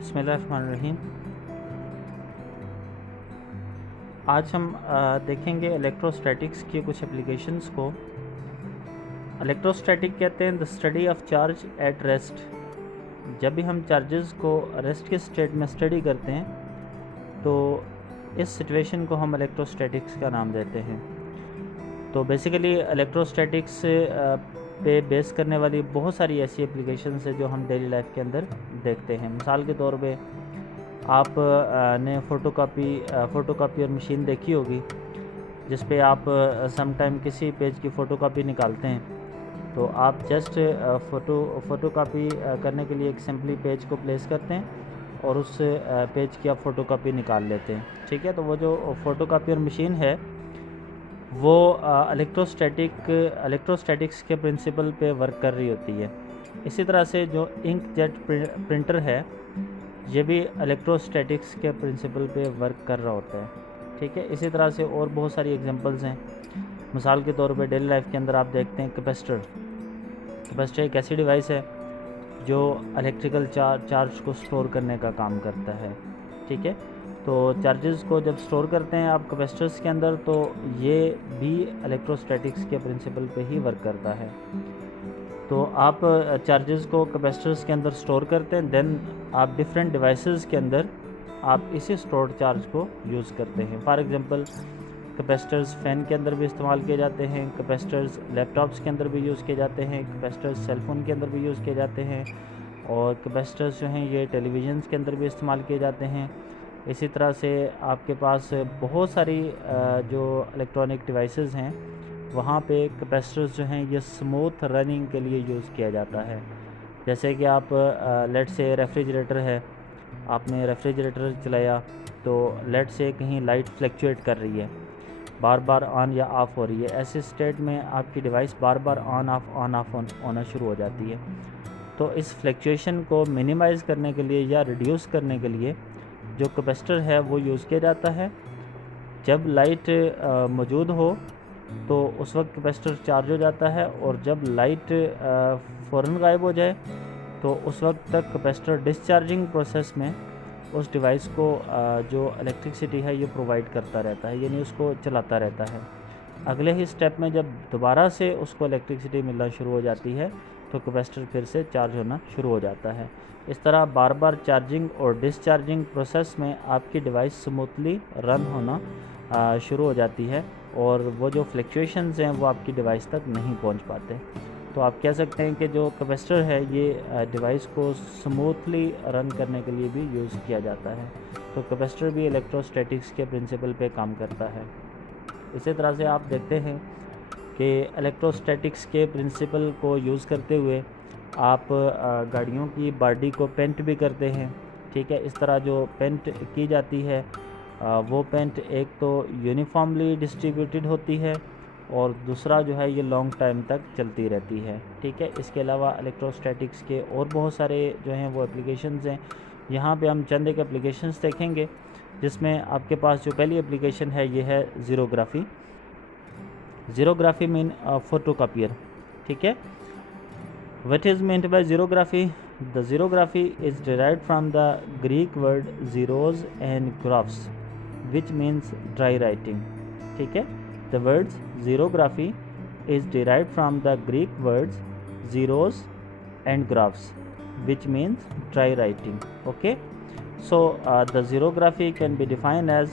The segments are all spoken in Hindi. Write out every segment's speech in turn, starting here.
बिस्मिल्लाहिर्रहमानिर्रहीम। आज हम देखेंगे इलेक्ट्रोस्टैटिक्स की कुछ एप्लीकेशंस को। इलेक्ट्रोस्टैटिक कहते हैं the study of charge at rest. जब भी हम चार्जेस को रेस्ट के स्टेट में स्टडी करते हैं तो इस सिचुएशन को हम इलेक्ट्रोस्टैटिक्स का नाम देते हैं। तो बेसिकली इलेक्ट्रोस्टैटिक्स पे बेस करने वाली बहुत सारी ऐसी एप्लीकेशंस है जो हम डेली लाइफ के अंदर देखते हैं। मिसाल के तौर पे आप ने फ़ोटोकॉपी और मशीन देखी होगी जिस पे आप समटाइम किसी पेज की फ़ोटोकॉपी निकालते हैं। तो आप जस्ट फ़ोटोकॉपी करने के लिए एक सिंपली पेज को प्लेस करते हैं और उस पेज की आप फ़ोटोकॉपी निकाल लेते हैं। ठीक है, तो वो जो फ़ोटोकॉपी और मशीन है वो इलेक्ट्रोस्टैटिक्स के प्रिंसिपल पे वर्क कर रही होती है। इसी तरह से जो इंकजेट प्रिंटर है ये भी इलेक्ट्रोस्टैटिक्स के प्रिंसिपल पे वर्क कर रहा होता है। ठीक है, इसी तरह से और बहुत सारी एग्जांपल्स हैं। मिसाल के तौर पे डेली लाइफ के अंदर आप देखते हैं कैपेसिटर एक ऐसी डिवाइस है जो इलेक्ट्रिकल चार्ज को स्टोर करने का काम करता है। ठीक है, तो चार्जेस को जब स्टोर करते हैं आप कैपेसिटर्स के अंदर तो ये भी इलेक्ट्रोस्टैटिक्स के प्रिंसिपल पे ही वर्क करता है। तो आप चार्जेस को कैपेसिटर्स के अंदर स्टोर करते हैं, देन आप डिफरेंट डिवाइसेस के अंदर आप इसी स्टोर्ड चार्ज को यूज़ करते हैं। फॉर एग्जांपल कैपेसिटर्स फ़ैन के अंदर भी इस्तेमाल किए जाते हैं, कैपेसिटर्स लैपटॉप्स के अंदर भी यूज़ किए जाते हैं, कैपेसिटर्स सेलफोन के अंदर भी यूज़ किए जाते हैं और कैपेसिटर्स जो हैं ये टेलीविज़न्स के अंदर भी इस्तेमाल किए जाते हैं। इसी तरह से आपके पास बहुत सारी जो इलेक्ट्रॉनिक डिवाइसेस हैं वहाँ पे कैपेसिटर्स जो हैं ये स्मूथ रनिंग के लिए यूज़ किया जाता है। जैसे कि आप लेट से रेफ्रिजरेटर है, आपने रेफ्रिजरेटर चलाया तो लेट से कहीं लाइट फ्लक्चुएट कर रही है, बार बार ऑन या ऑफ़ हो रही है। ऐसे स्टेट में आपकी device bar bar on off होना शुरू हो जाती है। तो इस फ्लक्चुएशन को मिनिमाइज़ करने के लिए या रिड्यूस करने के लिए जो कैपेसिटर है वो यूज़ किया जाता है। जब लाइट मौजूद हो तो उस वक्त कैपेसिटर चार्ज हो जाता है और जब लाइट फ़ौरन गायब हो जाए तो उस वक्त तक कैपेसिटर डिस्चार्जिंग प्रोसेस में उस डिवाइस को जो इलेक्ट्रिसिटी है ये प्रोवाइड करता रहता है, यानी उसको चलाता रहता है। अगले ही स्टेप में जब दोबारा से उसको इलेक्ट्रिसिटी मिलना शुरू हो जाती है तो कैपेसिटर फिर से चार्ज होना शुरू हो जाता है। इस तरह बार बार चार्जिंग और डिस्चार्जिंग प्रोसेस में आपकी डिवाइस स्मूथली रन होना शुरू हो जाती है और वो जो फ्लक्चुएशंस हैं वो आपकी डिवाइस तक नहीं पहुंच पाते। तो आप कह सकते हैं कि जो कैपेसिटर है ये डिवाइस को स्मूथली रन करने के लिए भी यूज़ किया जाता है। तो कैपेसिटर भी इलेक्ट्रोस्टैटिक्स के प्रिंसिपल पे काम करता है। इसी तरह से आप देखते हैं कि इलेक्ट्रोस्टैटिक्स के प्रिंसिपल को यूज़ करते हुए आप गाड़ियों की बॉडी को पेंट भी करते हैं। ठीक है, इस तरह जो पेंट की जाती है वो पेंट एक तो यूनिफॉर्मली डिस्ट्रीब्यूटेड होती है और दूसरा जो है ये लॉन्ग टाइम तक चलती रहती है। ठीक है, इसके अलावा इलेक्ट्रोस्टैटिक्स के और बहुत सारे जो हैं वो एप्लीकेशंस हैं। यहाँ पे हम चंद एक एप्लीकेशंस देखेंगे जिसमें आपके पास जो पहली एप्लीकेशन है ये है ज़ीरोग्राफी मीन फोटोकॉपियर। ठीक है, what is meant by xerography? The xerography is derived from the Greek word xeros and graphs which means dry writing. ठीक है, the words xerography is derived from the Greek words zeros and graphs which means dry writing. Okay, so the xerography can be defined as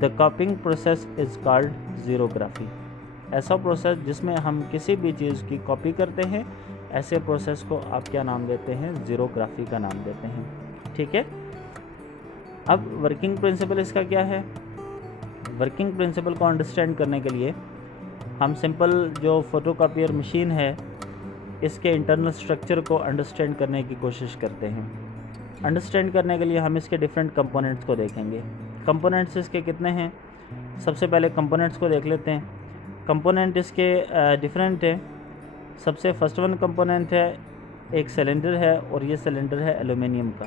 the copying process is called xerography. ऐसा प्रोसेस जिसमें हम किसी भी चीज़ की कॉपी करते हैं, ऐसे प्रोसेस को आप क्या नाम देते हैं? ज़ीरोग्राफी का नाम देते हैं। ठीक है, अब वर्किंग प्रिंसिपल इसका क्या है? वर्किंग प्रिंसिपल को अंडरस्टैंड करने के लिए हम सिंपल जो फ़ोटोकॉपियर मशीन है इसके इंटरनल स्ट्रक्चर को अंडरस्टैंड करने की कोशिश करते हैं। अंडरस्टैंड करने के लिए हम इसके डिफरेंट कंपोनेंट्स को देखेंगे। कंपोनेंट्स इसके कितने हैं? सबसे पहले कंपोनेंट्स को देख लेते हैं। कंपोनेंट इसके डिफरेंट है। सबसे फर्स्ट वन कंपोनेंट है एक सिलेंडर है और ये सिलेंडर है एलुमिनियम का।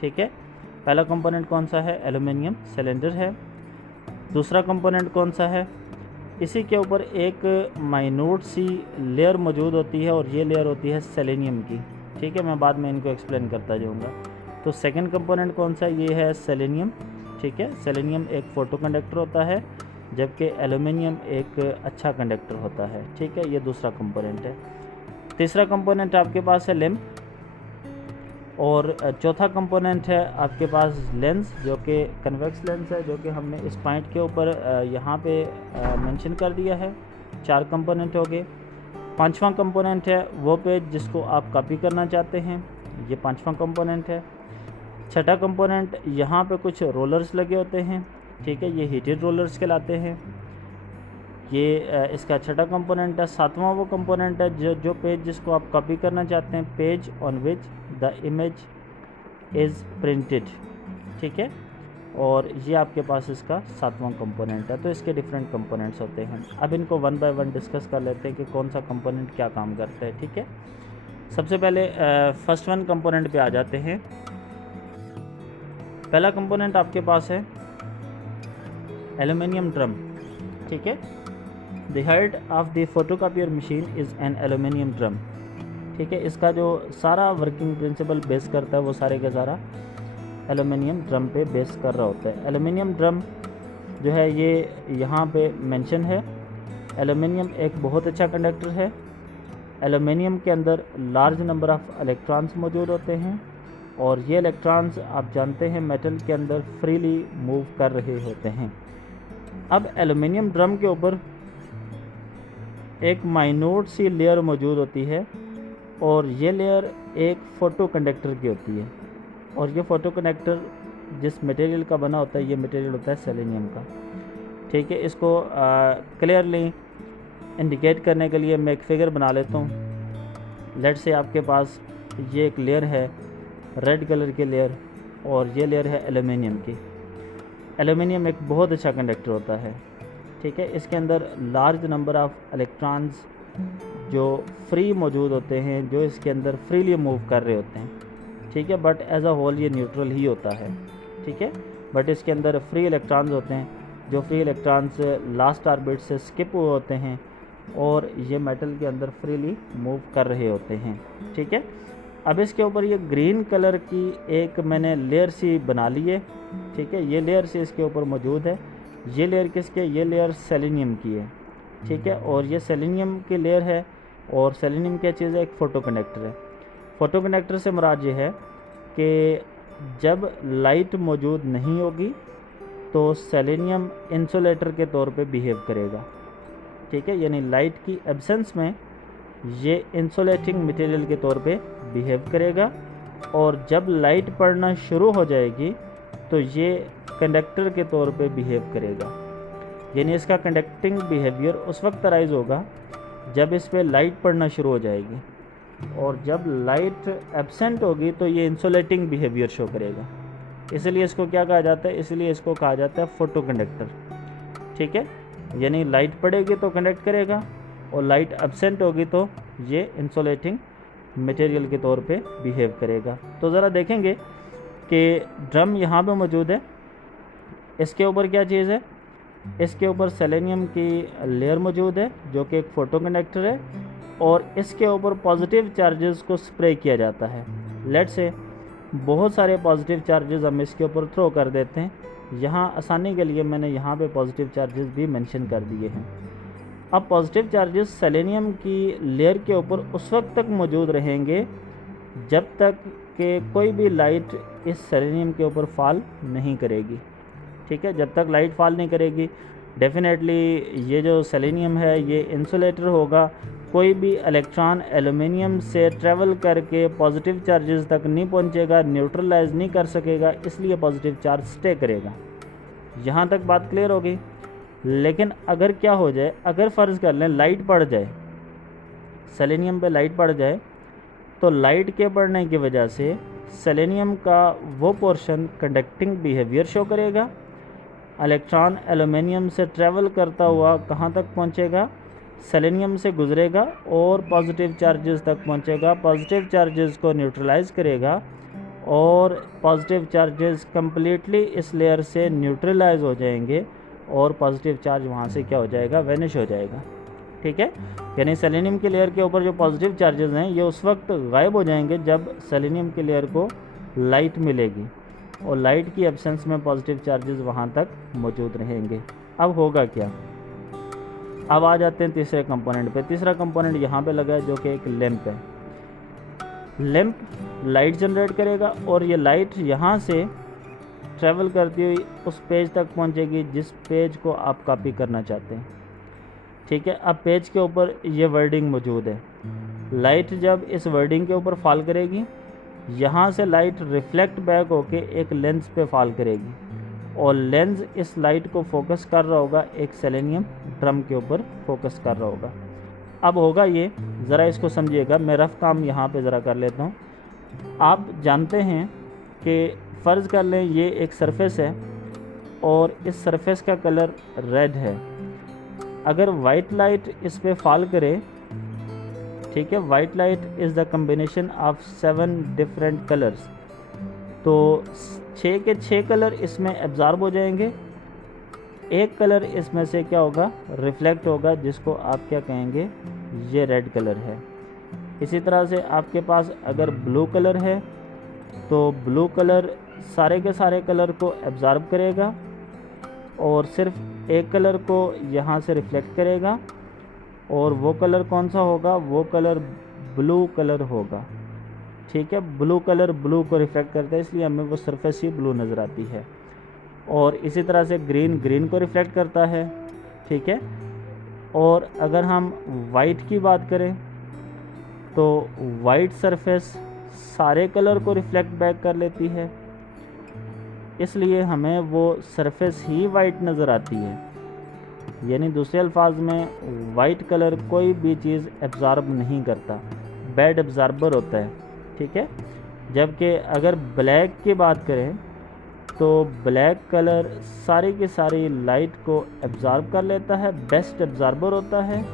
ठीक है, पहला कंपोनेंट कौन सा है? एलुमिनियम सिलेंडर है। दूसरा कंपोनेंट कौन सा है? इसी के ऊपर एक माइन्यूट सी लेयर मौजूद होती है और ये लेयर होती है सेलेनियम की। ठीक है, मैं बाद में इनको एक्सप्लेन करता जाऊँगा। तो सेकंड कंपोनेंट कौन सा है? ये है सेलेनियम। ठीक है, सेलेनियम एक फोटो कंडक्टर होता है, जबकि एल्यूमिनियम एक अच्छा कंडक्टर होता है। ठीक है, ये दूसरा कंपोनेंट है। तीसरा कंपोनेंट आपके पास है लैंप, और चौथा कंपोनेंट है आपके पास लेंस, जो कि कन्वेक्स लेंस है, जो कि हमने इस पॉइंट के ऊपर यहाँ पे मेंशन कर दिया है। 4 कंपोनेंट हो गए। पांचवा कंपोनेंट है वो पेज जिसको आप कॉपी करना चाहते हैं, ये पांचवा कंपोनेंट है। छठा कंपोनेंट, यहाँ पे कुछ रोलर्स लगे होते हैं। ठीक है, ये हीटेड रोलर्स कहलाते हैं। ये इसका छठा कंपोनेंट है। सातवां वो कंपोनेंट है जो पेज जिसको आप कॉपी करना चाहते हैं, page on which the image is printed. ठीक है, और ये आपके पास इसका सातवां कंपोनेंट है। तो इसके डिफरेंट कंपोनेंट्स होते हैं। अब इनको वन बाय वन डिस्कस कर लेते हैं कि कौन सा कंपोनेंट क्या काम करता है। ठीक है, सबसे पहले फर्स्ट वन कंपोनेंट पे आ जाते हैं। पहला कंपोनेंट आपके पास है एल्यूमिनियम ड्रम। ठीक है, the head of the photocopier machine is an aluminium drum. ठीक है, इसका जो सारा वर्किंग प्रिंसिपल बेस करता है वो सारे का सारा एल्यूमिनियम ड्रम पे बेस कर रहा होता है। एल्यूमिनियम ड्रम जो है ये यहाँ पे मेंशन है। एल्यूमिनियम एक बहुत अच्छा कंडक्टर है। एल्यूमिनियम के अंदर लार्ज नंबर ऑफ इलेक्ट्रॉन्स मौजूद होते हैं, और ये इलेक्ट्रॉन्स आप जानते हैं मेटल के अंदर फ्रीली मूव कर रहे होते हैं। अब एल्यूमिनियम ड्रम के ऊपर एक माइन्यूट सी लेयर मौजूद होती है, और ये लेयर एक फ़ोटो कंडक्टर की होती है। और ये फ़ोटो कंडक्टर जिस मटेरियल का बना होता है, ये मटेरियल होता है सेलेनियम का। ठीक है, इसको क्लियरली इंडिकेट करने के लिए मैं एक फिगर बना लेता हूँ। लेट से आपके पास ये एक लेयर है रेड कलर की लेयर, और ये लेयर है एल्यूमिनियम की। एल्यूमिनियम एक बहुत अच्छा कंडक्टर होता है। ठीक है, इसके अंदर लार्ज नंबर ऑफ इलेक्ट्रॉन्स जो फ्री मौजूद होते हैं, जो इसके अंदर फ्रीली मूव कर रहे होते हैं। ठीक है, बट एज अ होल ये न्यूट्रल ही होता है। ठीक है, बट इसके अंदर फ्री इलेक्ट्रॉन्स होते हैं, जो फ्री इलेक्ट्रॉन्स लास्ट ऑर्बिट से स्किप हुए होते हैं, और ये मेटल के अंदर फ्रीली मूव कर रहे होते हैं। ठीक है, अब इसके ऊपर ये ग्रीन कलर की एक मैंने लेयर सी बना ली है। ठीक है, ये लेयर सी इसके ऊपर मौजूद है। ये लेयर किसके? ये लेयर सेलेनियम की है। ठीक है, और ये सेलेनियम की लेयर है, और सेलेनियम क्या चीज़ है? एक फ़ोटो कंडक्टर है। फ़ोटो कंडक्टर से मुराद ये है कि जब लाइट मौजूद नहीं होगी तो सेलेनियम इंसुलेटर के तौर पे बिहेव करेगा। ठीक है, यानी लाइट की एब्सेंस में ये इंसुलेटिंग मटेरियल के तौर पे बिहेव करेगा, और जब लाइट पड़ना शुरू हो जाएगी तो ये कंडक्टर के तौर पे बिहेव करेगा। यानी इसका कंडक्टिंग बिहेवियर उस वक्त अराइज होगा जब इस पर लाइट पड़ना शुरू हो जाएगी, और जब लाइट एब्सेंट होगी तो ये इंसुलेटिंग बिहेवियर शो करेगा। इसलिए इसको क्या कहा जाता है? इसलिए इसको कहा जाता है फोटो कंडक्टर। ठीक है, यानी लाइट पड़ेगी तो कंडक्ट करेगा, और लाइट एब्सेंट होगी तो ये इंसुलेटिंग मटेरियल के तौर पे बिहेव करेगा। तो ज़रा देखेंगे कि ड्रम यहाँ पे मौजूद है। इसके ऊपर क्या चीज़ है? इसके ऊपर सेलेनियम की लेयर मौजूद है, जो कि एक फ़ोटो कंडक्टर है, और इसके ऊपर पॉजिटिव चार्जेस को स्प्रे किया जाता है। लेट से बहुत सारे पॉजिटिव चार्जेस हम इसके ऊपर थ्रो कर देते हैं। यहाँ आसानी के लिए मैंने यहाँ पे पॉजिटिव चार्जेस भी मेंशन कर दिए हैं। अब पॉजिटिव चार्जेस सेलेनियम की लेयर के ऊपर उस वक्त तक मौजूद रहेंगे जब तक कि कोई भी लाइट इस सेलेनियम के ऊपर फॉल नहीं करेगी। ठीक है, जब तक लाइट फॉल नहीं करेगी डेफिनेटली ये जो सेलेनियम है ये इंसुलेटर होगा। कोई भी इलेक्ट्रॉन एल्यूमिनियम से ट्रेवल करके पॉजिटिव चार्जेस तक नहीं पहुंचेगा, न्यूट्रलाइज नहीं कर सकेगा, इसलिए पॉजिटिव चार्ज स्टे करेगा। यहाँ तक बात क्लियर हो गई। लेकिन अगर क्या हो जाए, अगर फ़र्ज़ कर लें लाइट पड़ जाए, सेलेनियम पे लाइट पड़ जाए, तो लाइट के पड़ने की वजह से सेलेनियम का वो पोर्शन कंडक्टिंग बिहेवियर शो करेगा। इलेक्ट्रॉन एल्यूमिनियम से ट्रैवल करता हुआ कहाँ तक पहुँचेगा? सेलेनियम से गुजरेगा और पॉजिटिव चार्जेस तक पहुँचेगा। पॉजिटिव चार्जेस को न्यूट्रलाइज करेगा, और पॉजिटिव चार्जेस कम्प्लीटली इस लेयर से न्यूट्रलाइज हो जाएंगे, और पॉजिटिव चार्ज वहाँ से क्या हो जाएगा? वैनिश हो जाएगा। ठीक है, यानी सेलेनियम की लेयर के ऊपर जो पॉजिटिव चार्जेस हैं ये उस वक्त गायब हो जाएंगे जब सेलेनियम की लेयर को लाइट मिलेगी और लाइट की एब्सेंस में पॉजिटिव चार्जेस वहाँ तक मौजूद रहेंगे। अब होगा क्या, अब आ जाते हैं तीसरे कंपोनेंट पे। तीसरा कंपोनेंट यहाँ पे लगा है जो कि एक लैंप है। लैंप लाइट जनरेट करेगा और ये लाइट यहाँ से ट्रैवल करती हुई उस पेज तक पहुँचेगी जिस पेज को आप कॉपी करना चाहते हैं। ठीक है, अब पेज के ऊपर ये वर्डिंग मौजूद है। लाइट जब इस वर्डिंग के ऊपर फॉल करेगी, यहाँ से लाइट रिफ्लेक्ट बैक होके एक लेंस पे फॉल करेगी और लेंस इस लाइट को फोकस कर रहा होगा, एक सेलेनियम ड्रम के ऊपर फोकस कर रहा होगा। अब होगा ये, ज़रा इसको समझिएगा, मैं रफ काम यहाँ पे ज़रा कर लेता हूँ। आप जानते हैं कि फ़र्ज़ कर लें ये एक सरफेस है और इस सरफेस का कलर रेड है। अगर वाइट लाइट इस पे फॉल करे, ठीक है, white light is the combination of 7 different colours, तो 6 के 6 कलर इसमें एब्ज़ॉर्ब हो जाएंगे। एक कलर इसमें से क्या होगा, रिफ्लेक्ट होगा, जिसको आप क्या कहेंगे, ये रेड कलर है। इसी तरह से आपके पास अगर ब्लू कलर है तो ब्लू कलर सारे के सारे कलर को एब्ज़ॉर्ब करेगा और सिर्फ एक कलर को यहाँ से रिफ्लेक्ट करेगा, और वो कलर कौन सा होगा, वो कलर ब्लू कलर होगा। ठीक है, ब्लू कलर ब्लू को रिफ्लेक्ट करता है, इसलिए हमें वो सरफेस ही ब्लू नज़र आती है। और इसी तरह से ग्रीन ग्रीन को रिफ्लेक्ट करता है। ठीक है, और अगर हम वाइट की बात करें तो वाइट सरफेस सारे कलर को रिफ्लेक्ट बैक कर लेती है, इसलिए हमें वो सरफेस ही वाइट नज़र आती है। यानी दूसरे अल्फाज में वाइट कलर कोई भी चीज़ एब्ज़ॉर्ब नहीं करता, बैड एब्ज़ॉर्बर होता है। ठीक है, जबकि अगर ब्लैक की बात करें तो ब्लैक कलर सारी की सारी लाइट को एब्ज़ॉर्ब कर लेता है, बेस्ट एब्ज़ॉर्बर होता है।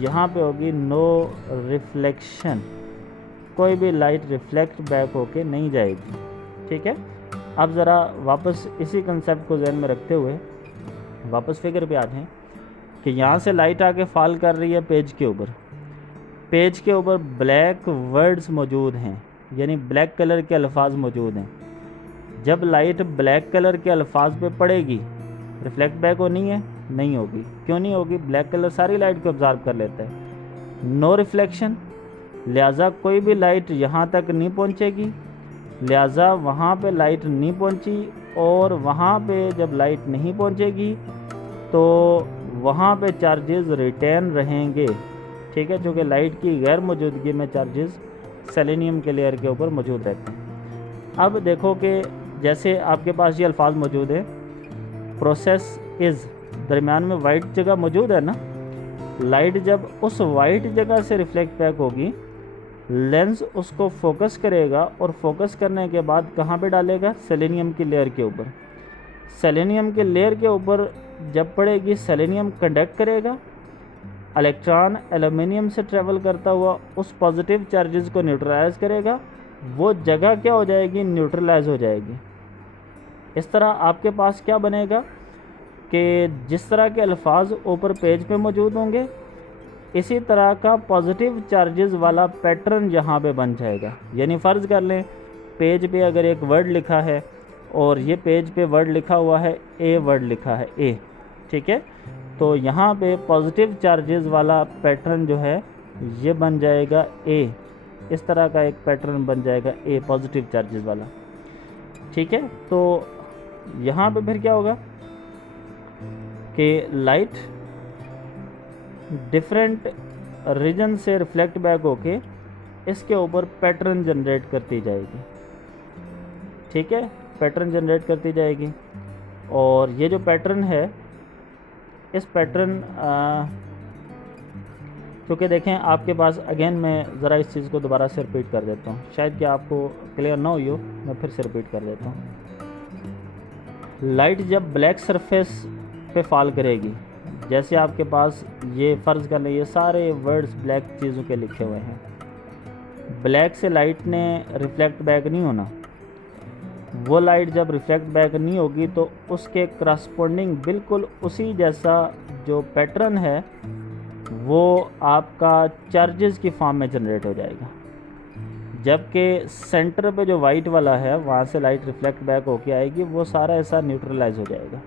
यहाँ पे होगी नो रिफ्लेक्शन, कोई भी लाइट रिफ्लेक्ट बैक होके नहीं जाएगी। ठीक है, अब ज़रा वापस इसी कंसेप्ट को जहन में रखते हुए वापस फिगर पे आते हैं कि यहाँ से लाइट आके फॉल कर रही है पेज के ऊपर। पेज के ऊपर ब्लैक वर्ड्स मौजूद हैं, यानी ब्लैक कलर के अल्फाज मौजूद हैं। जब लाइट ब्लैक कलर के अल्फाज पे पड़ेगी, रिफ्लेक्ट बैक होनी है, नहीं होगी। क्यों नहीं होगी, ब्लैक कलर सारी लाइट को ऑब्जर्व कर लेता है। नो रिफ्लेक्शन, लिहाजा कोई भी लाइट यहाँ तक नहीं पहुँचेगी, लिहाजा वहाँ पे लाइट नहीं पहुँची, और वहाँ पे जब लाइट नहीं पहुँचेगी तो वहाँ पे चार्जेस रिटेन रहेंगे। ठीक है, चूँकि लाइट की गैर मौजूदगी में चार्जेस सेलेनियम के लेयर के ऊपर मौजूद रहते हैं। अब देखो कि जैसे आपके पास ये अल्फाज मौजूद है, प्रोसेस इज़, दरमियान में वाइट जगह मौजूद है ना, लाइट जब उस वाइट जगह से रिफ्लेक्ट बैक होगी, लेंस उसको फोकस करेगा और फोकस करने के बाद कहाँ पे डालेगा, सेलेनियम की लेयर के ऊपर। सेलेनियम के लेयर के ऊपर जब पड़ेगी, सेलेनियम कंडक्ट करेगा, इलेक्ट्रॉन एल्युमिनियम से ट्रेवल करता हुआ उस पॉजिटिव चार्जेस को न्यूट्रलाइज करेगा, वो जगह क्या हो जाएगी, न्यूट्रलाइज हो जाएगी। इस तरह आपके पास क्या बनेगा कि जिस तरह के अल्फाज ऊपर पेज पे मौजूद होंगे, इसी तरह का पॉजिटिव चार्जेस वाला पैटर्न यहाँ पे बन जाएगा। यानी फ़र्ज़ कर लें पेज पे अगर एक वर्ड लिखा है और ये पेज पे वर्ड लिखा हुआ है, ए वर्ड लिखा है, ए, ठीक है, तो यहाँ पे पॉजिटिव चार्जेस वाला पैटर्न जो है ये बन जाएगा ए। इस तरह का एक पैटर्न बन जाएगा ए, पॉजिटिव चार्जेस वाला। ठीक है, तो यहाँ पे फिर क्या होगा कि लाइट डिफरेंट रीजन से रिफ्लेक्ट बैक होके इसके ऊपर पैटर्न जनरेट करती जाएगी। ठीक है, पैटर्न जनरेट करती जाएगी, और ये जो पैटर्न है, इस पैटर्न क्योंकि देखें आपके पास, अगेन मैं ज़रा इस चीज़ को दोबारा से रिपीट कर देता हूँ, शायद कि आपको क्लियर ना हुई हो, मैं फिर से रिपीट कर देता हूँ। लाइट जब ब्लैक सरफेस पे फॉल करेगी, जैसे आपके पास ये फ़र्ज़ कर लें ये सारे वर्ड्स ब्लैक चीज़ों के लिखे हुए हैं, ब्लैक से लाइट ने रिफ्लेक्ट बैक नहीं होना। वो लाइट जब रिफ्लेक्ट बैक नहीं होगी तो उसके करस्पॉन्डिंग बिल्कुल उसी जैसा जो पैटर्न है वो आपका चार्जेस की फॉर्म में जनरेट हो जाएगा। जबकि सेंटर पे जो वाइट वाला है वहाँ से लाइट रिफ्लेक्ट बैक होके आएगी, वो सारा ऐसा न्यूट्रलाइज हो जाएगा।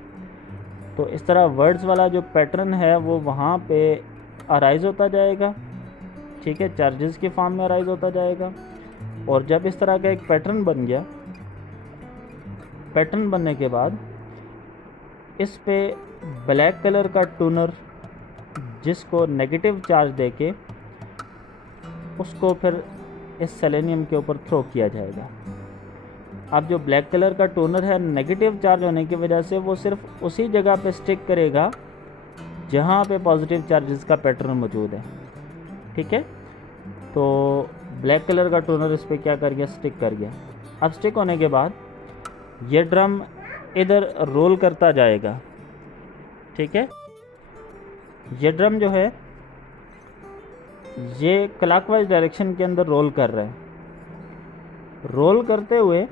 तो इस तरह वर्ड्स वाला जो पैटर्न है वो वहाँ पे अराइज होता जाएगा, ठीक है, चार्जेस के फॉर्म में अराइज होता जाएगा। और जब इस तरह का एक पैटर्न बन गया, पैटर्न बनने के बाद इस पे ब्लैक कलर का टूनर जिसको नेगेटिव चार्ज देके उसको फिर इस सेलेनियम के ऊपर थ्रो किया जाएगा। अब जो ब्लैक कलर का टोनर है, नेगेटिव चार्ज होने की वजह से वो सिर्फ उसी जगह पे स्टिक करेगा जहाँ पे पॉजिटिव चार्जेस का पैटर्न मौजूद है, ठीक है। तो ब्लैक कलर का टोनर इस पर क्या कर गया, स्टिक कर गया। अब स्टिक होने के बाद ये ड्रम इधर रोल करता जाएगा, ठीक है। ये ड्रम जो है ये क्लॉकवाइज डायरेक्शन के अंदर रोल कर रहा है। रोल करते हुए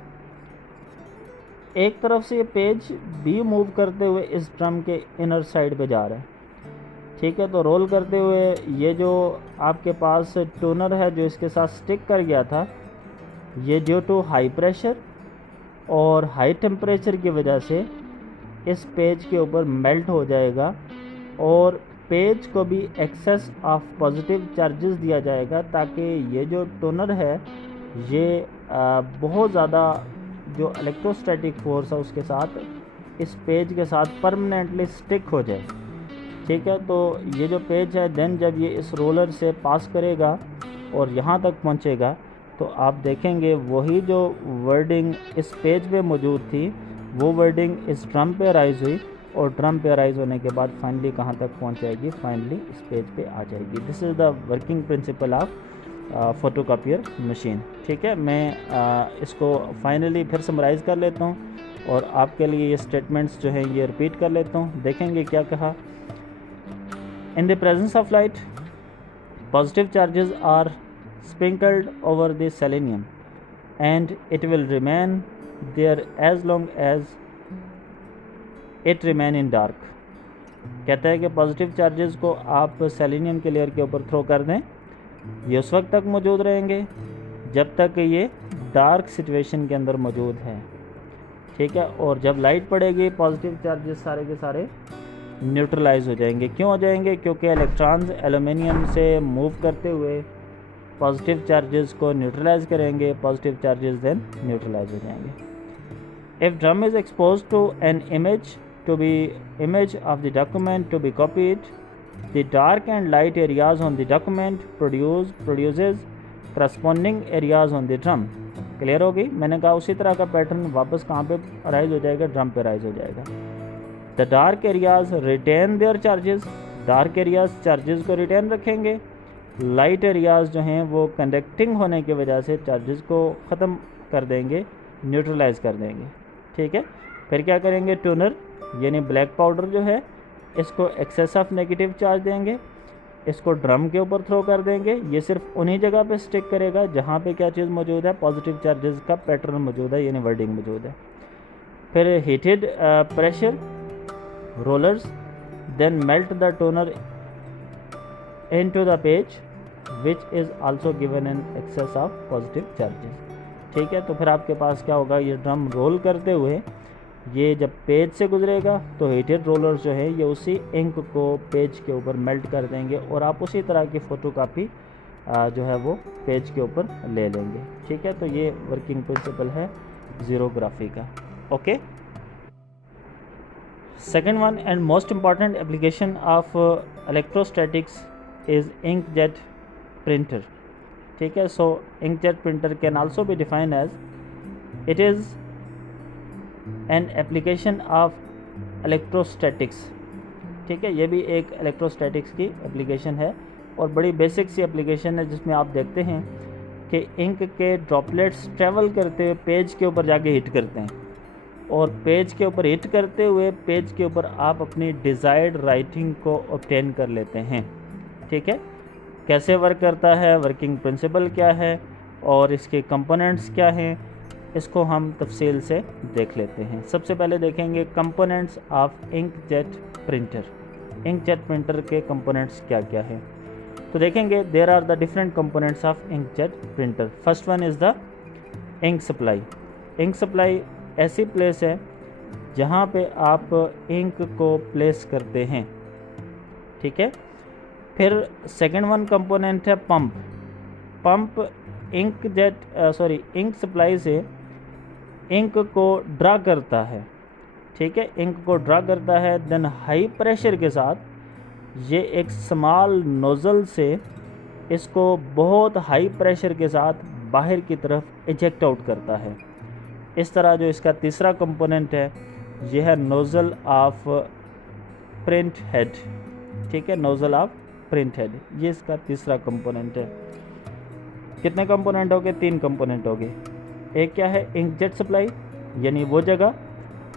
एक तरफ से ये पेज भी मूव करते हुए इस ड्रम के इनर साइड पे जा रहा है, ठीक है। तो रोल करते हुए ये जो आपके पास टोनर है जो इसके साथ स्टिक कर गया था, ये ड्यू टू हाई प्रेशर और हाई टेम्परेचर की वजह से इस पेज के ऊपर मेल्ट हो जाएगा और पेज को भी एक्सेस ऑफ पॉजिटिव चार्जेस दिया जाएगा, ताकि ये जो टोनर है ये बहुत ज़्यादा जो इलेक्ट्रोस्टैटिक फोर्स है उसके साथ इस पेज के साथ परमानेंटली स्टिक हो जाए, ठीक है। तो ये जो पेज है देन जब ये इस रोलर से पास करेगा और यहाँ तक पहुँचेगा तो आप देखेंगे वही जो वर्डिंग इस पेज पे मौजूद थी वो वर्डिंग इस ड्रम पे राइज हुई और ड्रम पे राइज होने के बाद फाइनली कहाँ तक पहुँच जाएगी, फाइनली इस पेज पे आ जाएगी। This is the working principle of photocopier machine, ठीक है। मैं इसको फाइनली फिर समराइज़ कर लेता हूँ और आपके लिए ये स्टेटमेंट्स जो हैं ये रिपीट कर लेता हूँ। देखेंगे क्या कहा। In the presence of light positive charges are sprinkled over the selenium and it will remain there as long as it remain in dark। कहता है कि पॉजिटिव चार्जेस को आप सेलेनियम के लेयर के ऊपर थ्रो कर दें, ये उस वक्त तक मौजूद रहेंगे जब तक ये डार्क सिचुएशन के अंदर मौजूद है, ठीक है। और जब लाइट पड़ेगी पॉजिटिव चार्जेस सारे के सारे न्यूट्रलाइज हो जाएंगे। क्यों हो जाएंगे? क्योंकि इलेक्ट्रॉन्स एल्यूमिनियम से मूव करते हुए पॉजिटिव चार्जेस को न्यूट्रलाइज करेंगे, पॉजिटिव चार्जेस देन न्यूट्रलाइज हो जाएंगे। If drum is expose to an image to be image of the document to be copied, the dark and light areas on the document produces corresponding areas on the drum। Clear हो गई? मैंने कहा उसी तरह का पैटर्न वापस कहाँ पे राइज हो जाएगा, ड्रम पे राइज हो जाएगा। The dark areas retain their charges, dark areas charges को रिटेन रखेंगे। लाइट एरियाज जो हैं वो कंडक्टिंग होने की वजह से चार्जेस को ख़त्म कर देंगे, न्यूट्रलाइज कर देंगे, ठीक है। फिर क्या करेंगे, टोनर यानी ब्लैक पाउडर जो है इसको एक्सेस ऑफ नेगेटिव चार्ज देंगे, इसको ड्रम के ऊपर थ्रो कर देंगे। ये सिर्फ उन्हीं जगह पे स्टिक करेगा जहाँ पे क्या चीज़ मौजूद है, पॉजिटिव चार्जेस का पैटर्न मौजूद है यानी वर्डिंग मौजूद है। फिर heated pressure rollers then melt the toner into the page which is also given in excess of positive charges, ठीक है। तो फिर आपके पास क्या होगा, ये ड्रम रोल करते हुए ये जब पेज से गुजरेगा तो हीटेड रोलर्स जो है ये उसी इंक को पेज के ऊपर मेल्ट कर देंगे और आप उसी तरह की फ़ोटोकॉपी जो है वो पेज के ऊपर ले लेंगे, ठीक है। तो ये वर्किंग प्रिंसिपल है ज़ीरोग्राफी का। Okay, second one and most important application of electrostatics is inkjet printer, ठीक है। So inkjet printer can also be defined as it is an application of electrostatics, ठीक है। ये भी एक इलेक्ट्रोस्टैटिक्स की एप्लीकेशन है और बड़ी बेसिक सी एप्लीकेशन है जिसमें आप देखते हैं कि इंक के ड्रॉपलेट्स ट्रैवल करते हुए पेज के ऊपर जाके हिट करते हैं और पेज के ऊपर हिट करते हुए पेज के ऊपर आप अपनी डिज़ायर्ड राइटिंग को ऑब्टेन कर लेते हैं, ठीक है। कैसे वर्क करता है, वर्किंग प्रिंसिपल क्या है और इसके कंपोनेंट्स क्या हैं, इसको हम तफसील से देख लेते हैं। सबसे पहले देखेंगे components of inkjet printer. Inkjet printer के कंपोनेंट्स क्या क्या हैं। तो देखेंगे there are the different components of inkjet printer. First one is the ink supply. Ink supply ऐसी प्लेस है जहाँ पे आप इंक को प्लेस करते हैं, ठीक है। फिर सेकंड वन कंपोनेंट है पंप। पंप इंक सप्लाई से इंक को ड्रा करता है, ठीक है, इंक को ड्रा करता है। देन हाई प्रेशर के साथ ये एक स्मॉल नोज़ल से इसको बहुत हाई प्रेशर के साथ बाहर की तरफ इजेक्ट आउट करता है। इस तरह जो इसका तीसरा कंपोनेंट है यह है नोज़ल ऑफ प्रिंट हेड, ठीक है, नोज़ल ऑफ प्रिंट हेड, ये इसका तीसरा कंपोनेंट है। कितने कंपोनेंट हो गए? 3 कंपोनेंट हो गए। एक क्या है? इंकजेट सप्लाई, यानी वो जगह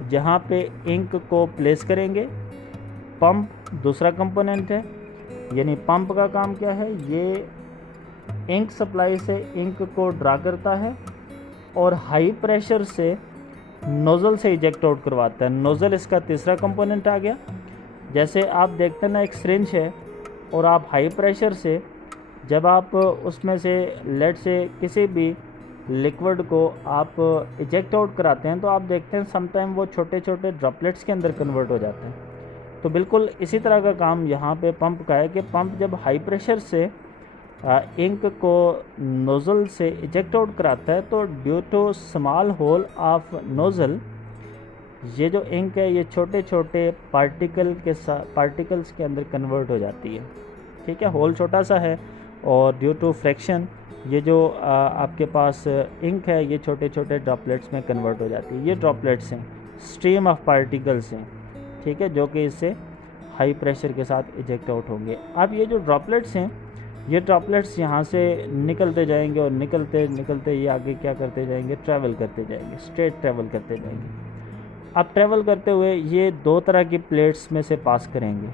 जहाँ पे इंक को प्लेस करेंगे। पंप दूसरा कंपोनेंट है, यानी पंप का काम क्या है? ये इंक सप्लाई से इंक को ड्रा करता है और हाई प्रेशर से नोज़ल से इजेक्ट आउट करवाता है। नोज़ल इसका तीसरा कंपोनेंट आ गया। जैसे आप देखते हैं ना, एक सिरिंज है और आप हाई प्रेशर से जब आप उसमें से लेड से किसी भी लिक्विड को आप इजेक्ट आउट कराते हैं तो आप देखते हैं समटाइम वो छोटे छोटे ड्रॉपलेट्स के अंदर कन्वर्ट हो जाते हैं। तो बिल्कुल इसी तरह का काम यहाँ पे पंप का है कि पंप जब हाई प्रेशर से इंक को नोज़ल से इजेक्ट आउट कराता है तो due to small hole of nozzle ये जो इंक है ये छोटे छोटे पार्टिकल्स के अंदर कन्वर्ट हो जाती है, ठीक है। होल छोटा सा है और ड्यू टू फ्रैक्शन ये जो आपके पास इंक है ये छोटे छोटे ड्रॉपलेट्स में कन्वर्ट हो जाती है। ये ड्रॉपलेट्स हैं, स्ट्रीम ऑफ पार्टिकल्स हैं, ठीक है, जो कि इससे हाई प्रेशर के साथ इजेक्ट आउट होंगे। अब ये जो ड्रॉपलेट्स हैं ये ड्रॉपलेट्स यहाँ से निकलते जाएंगे और निकलते निकलते ये आगे क्या करते जाएंगे? ट्रैवल करते जाएंगे, स्ट्रेट ट्रैवल करते जाएंगे। अब ट्रैवल करते हुए ये 2 तरह की प्लेट्स में से पास करेंगे।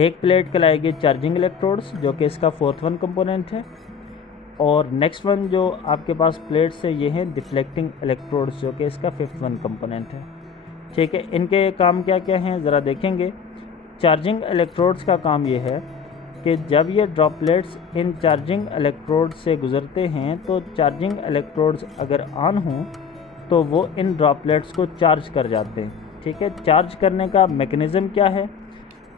एक प्लेट कहलाएगी चार्जिंग इलेक्ट्रोड्स, जो कि इसका 4th वन कंपोनेंट है, और नेक्स्ट वन जो आपके पास प्लेट्स है ये हैं डिफ्लेक्टिंग इलेक्ट्रोड्स, जो कि इसका 5th वन कंपोनेंट है, ठीक है। इनके काम क्या क्या हैं ज़रा देखेंगे। चार्जिंग इलेक्ट्रोड्स का काम ये है कि जब ये ड्रॉपलेट्स इन चार्जिंग इलेक्ट्रोड्स से गुज़रते हैं तो चार्जिंग इलेक्ट्रोड्स अगर ऑन हों तो वो इन ड्रॉपलेट्स को चार्ज कर जाते हैं, ठीक है। चार्ज करने का मैकेनिज़्म क्या है?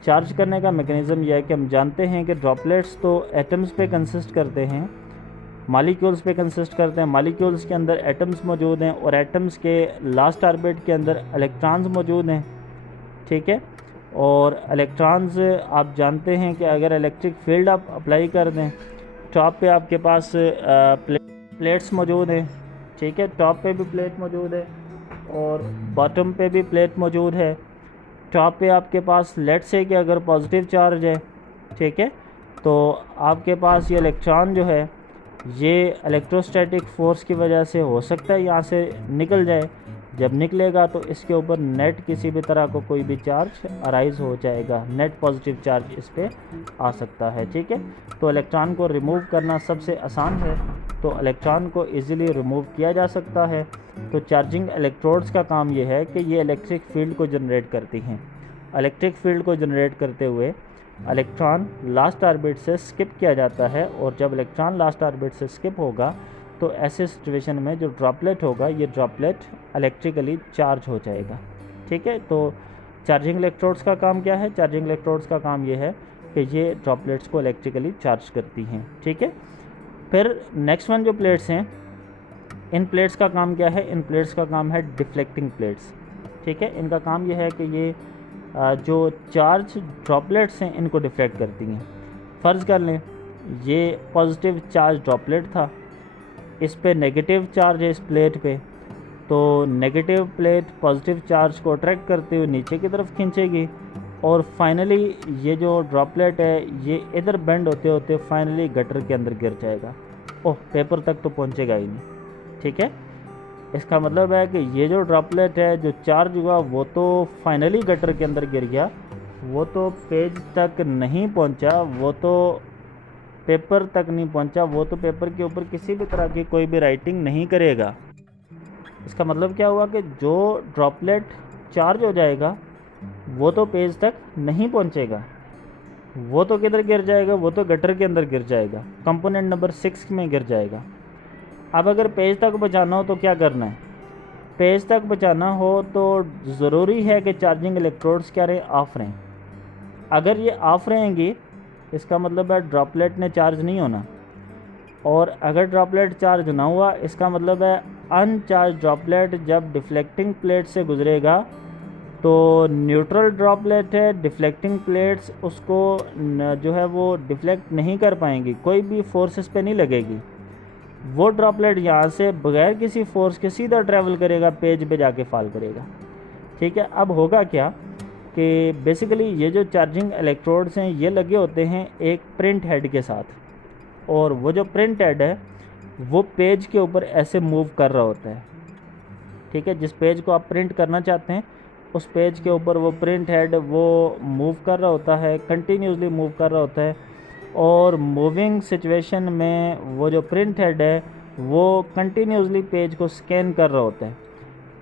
चार्ज करने का मैकेनिज़्म यह है कि हम जानते हैं कि ड्रॉपलेट्स तो एटम्स पे कंसिस्ट करते हैं, मॉलिक्यूल्स पे कंसिस्ट करते हैं। मॉलिक्यूल्स के अंदर एटम्स मौजूद हैं और एटम्स के लास्ट ऑर्बिट के अंदर इलेक्ट्रॉन्स मौजूद हैं, ठीक है। और इलेक्ट्रॉन्स आप जानते हैं कि अगर इलेक्ट्रिक फील्ड आप अप्लाई कर दें, टॉप पे आपके पास प्लेट्स मौजूद हैं, ठीक है, टॉप पे भी प्लेट मौजूद है और बॉटम पे भी प्लेट मौजूद है। टॉप पे आपके पास लेट से कि अगर पॉजिटिव चार्ज है, ठीक है, तो आपके पास ये इलेक्ट्रॉन जो है ये इलेक्ट्रोस्टैटिक फोर्स की वजह से हो सकता है यहाँ से निकल जाए। जब निकलेगा तो इसके ऊपर नेट किसी भी तरह को कोई भी चार्ज अराइज हो जाएगा, नेट पॉजिटिव चार्ज इस पर आ सकता है, ठीक है। तो इलेक्ट्रॉन को रिमूव करना सबसे आसान है, तो इलेक्ट्रॉन को इजीली रिमूव किया जा सकता है। तो चार्जिंग इलेक्ट्रोड्स का काम ये है कि ये इलेक्ट्रिक फील्ड को जनरेट करती हैं। इलेक्ट्रिक फील्ड को जनरेट करते हुए इलेक्ट्रॉन लास्ट ऑर्बिट से स्किप किया जाता है और जब इलेक्ट्रॉन लास्ट ऑर्बिट से स्किप होगा तो ऐसे सिचुएशन में जो ड्रॉपलेट होगा ये ड्रॉपलेट इलेक्ट्रिकली चार्ज हो जाएगा, ठीक है। तो चार्जिंग इलेक्ट्रोड्स का काम क्या है? चार्जिंग इलेक्ट्रोड्स का काम ये है कि ये ड्रॉपलेट्स को इलेक्ट्रिकली चार्ज करती हैं, ठीक है। फिर नेक्स्ट वन जो प्लेट्स हैं, इन प्लेट्स का काम क्या है? इन प्लेट्स का काम है डिफ्लेक्टिंग प्लेट्स, ठीक है। इनका काम यह है कि ये जो चार्ज ड्रॉपलेट्स हैं इनको डिफ्लेक्ट करती हैं। फ़र्ज़ कर लें ये पॉजिटिव चार्ज ड्रॉपलेट था, इस पे नेगेटिव चार्ज है इस प्लेट पे, तो नेगेटिव प्लेट पॉजिटिव चार्ज को अट्रैक्ट करते हुए नीचे की तरफ खींचेगी और फाइनली ये जो ड्रॉपलेट है ये इधर बेंड होते होते फाइनली गटर के अंदर गिर जाएगा। ओह, पेपर तक तो पहुंचेगा ही नहीं, ठीक है। इसका मतलब है कि ये जो ड्रॉपलेट है जो चार्ज हुआ वो तो फाइनली गटर के अंदर गिर गया, वो तो पेज तक नहीं पहुंचा, वो तो पेपर तक नहीं पहुंचा, वो तो पेपर के ऊपर किसी भी तरह की कोई भी राइटिंग नहीं करेगा। इसका मतलब क्या हुआ कि जो ड्रॉपलेट चार्ज हो जाएगा वो तो पेज तक नहीं पहुंचेगा, वो तो किधर गिर जाएगा, वो तो गटर के अंदर गिर जाएगा, कंपोनेंट नंबर 6 में गिर जाएगा। अब अगर पेज तक बचाना हो तो क्या करना है, पेज तक बचाना हो तो ज़रूरी है कि चार्जिंग इलेक्ट्रोड्स क्या रहें, ऑफ रहें। अगर ये ऑफ रहेंगी इसका मतलब है ड्रॉपलेट ने चार्ज नहीं होना, और अगर ड्रॉपलेट चार्ज ना हुआ इसका मतलब है अनचार्ज ड्रॉपलेट जब डिफ्लेक्टिंग प्लेट से गुजरेगा तो न्यूट्रल ड्रॉपलेट है, डिफ्लेक्टिंग प्लेट्स उसको जो है वो डिफ्लेक्ट नहीं कर पाएंगी, कोई भी फोर्सेस पे नहीं लगेगी। वो ड्रॉपलेट यहाँ से बगैर किसी फोर्स के सीधा ट्रैवल करेगा, पेज पे जाके फॉल करेगा। ठीक है, अब होगा क्या कि बेसिकली ये जो चार्जिंग इलेक्ट्रोड्स हैं ये लगे होते हैं एक प्रिंट हेड के साथ, और वो जो प्रिंट हेड है वो पेज के ऊपर ऐसे मूव कर रहा होता है। ठीक है, जिस पेज को आप प्रिंट करना चाहते हैं उस पेज के ऊपर वो प्रिंट हेड वो मूव कर रहा होता है, कंटिन्यूसली मूव कर रहा होता है, और मूविंग सिचुएशन में वो जो प्रिंट हेड है वो कंटिन्यूसली पेज को स्कैन कर रहा होता है।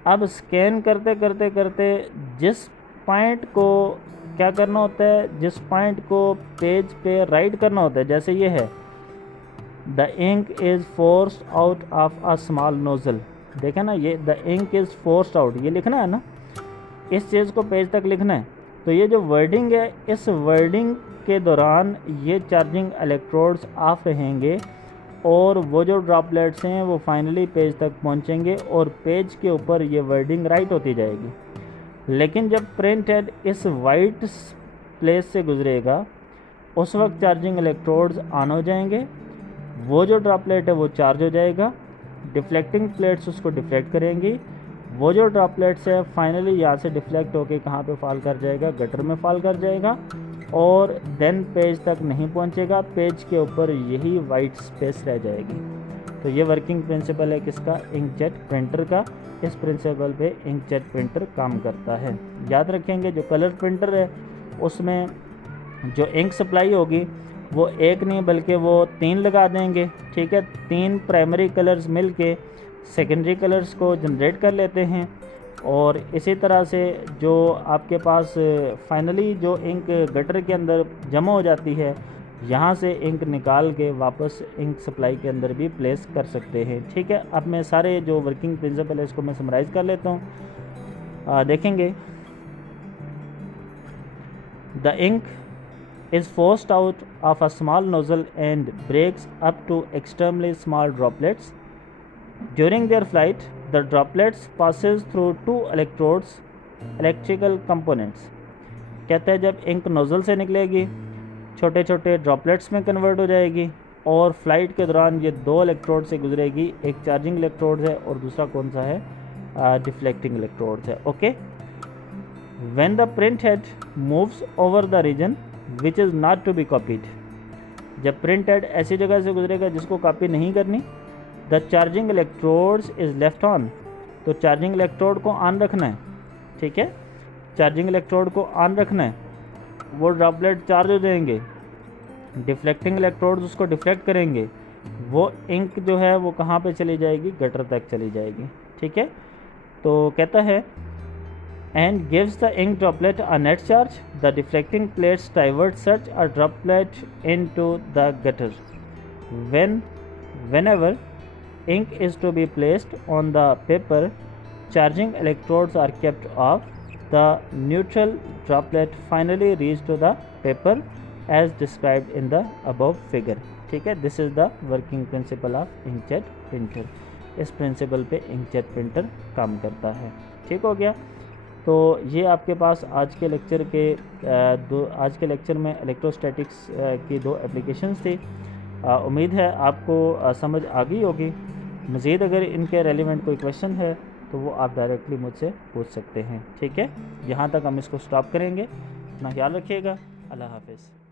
अब स्कैन करते करते करते जिस पॉइंट को क्या करना होता है, जिस पॉइंट को पेज पे राइट करना होता है, जैसे ये है the ink is forced out of a small nozzle, देखें ना, ये the ink is forced out ये लिखना है ना, इस चीज़ को पेज तक लिखना है। तो ये जो वर्डिंग है, इस वर्डिंग के दौरान ये चार्जिंग इलेक्ट्रोड्स ऑफ रहेंगे और वो जो ड्रॉपलेट्स हैं वो फाइनली पेज तक पहुंचेंगे और पेज के ऊपर ये वर्डिंग राइट होती जाएगी। लेकिन जब प्रिंट हेड इस वाइट प्लेस से गुजरेगा उस वक्त चार्जिंग इलेक्ट्रोड्स ऑन हो जाएंगे, वो जो ड्रॉपलेट है वो चार्ज हो जाएगा, डिफ्लेक्टिंग प्लेट्स उसको डिफ्लेक्ट करेंगी, वो जो ड्रॉपलेट्स है फाइनली यहाँ से डिफ्लेक्ट होके कहाँ पे फॉल कर जाएगा, गटर में फॉल कर जाएगा, और देन पेज तक नहीं पहुँचेगा, पेज के ऊपर यही वाइट स्पेस रह जाएगी। तो ये वर्किंग प्रिंसिपल है किसका, इंकजेट प्रिंटर का। इस प्रिंसिपल पे इंकजेट प्रिंटर काम करता है। याद रखेंगे जो कलर प्रिंटर है उसमें जो इंक सप्लाई होगी वो एक नहीं बल्कि वो 3 लगा देंगे। ठीक है, 3 प्राइमरी कलर्स मिलके सेकेंडरी कलर्स को जनरेट कर लेते हैं, और इसी तरह से जो आपके पास फाइनली जो इंक गटर के अंदर जमा हो जाती है यहाँ से इंक निकाल के वापस इंक सप्लाई के अंदर भी प्लेस कर सकते हैं। ठीक है, अब मैं सारे जो वर्किंग प्रिंसिपल है इसको मैं समराइज़ कर लेता हूँ। देखेंगे the ink is forced out of a small nozzle and breaks up to extremely small droplets. During their flight, the droplets passes through 2 electrodes, electrical components. कहते हैं जब इंक नोज़ल से निकलेगी छोटे छोटे ड्रॉपलेट्स में कन्वर्ट हो जाएगी, और फ्लाइट के दौरान ये 2 इलेक्ट्रोड से गुजरेगी, एक चार्जिंग इलेक्ट्रोड है और दूसरा कौन सा है, डिफ्लेक्टिंग इलेक्ट्रोड है। Okay, when the print head moves over the region which is not to be copied, जब प्रिंट हेड ऐसी जगह से गुजरेगा जिसको कॉपी नहीं करनी, the charging electrodes is left on, तो चार्जिंग इलेक्ट्रोड को ऑन रखना है। ठीक है, चार्जिंग इलेक्ट्रोड को ऑन रखना है, वो ड्रॉपलेट चार्ज हो जाएंगे, डिफ्लेक्टिंग इलेक्ट्रोड्स उसको डिफ्लेक्ट करेंगे, वो इंक जो है वो कहाँ पे चली जाएगी, गटर तक चली जाएगी। ठीक है, तो कहता है and gives the ink droplet a net charge, the deflecting plates divert such a droplet into the gutter. Whenever ink is to be placed on the paper, charging electrodes are kept off. The neutral droplet finally reaches to the paper as described in the above figure. ठीक है, this is the working principle of inkjet printer. इस प्रिंसिपल पे inkjet printer काम करता है। ठीक हो गया। तो ये आपके पास आज के लेक्चर में इलेक्ट्रोस्टैटिक्स की 2 एप्लीकेशंस थी। उम्मीद है आपको समझ आ गई होगी। मज़ीद अगर इनके रेलिवेंट कोई क्वेश्चन है तो वो आप डायरेक्टली मुझसे पूछ सकते हैं। ठीक है, यहाँ तक हम इसको स्टॉप करेंगे। अपना ख्याल रखिएगा। अल्लाह हाफ़िज़।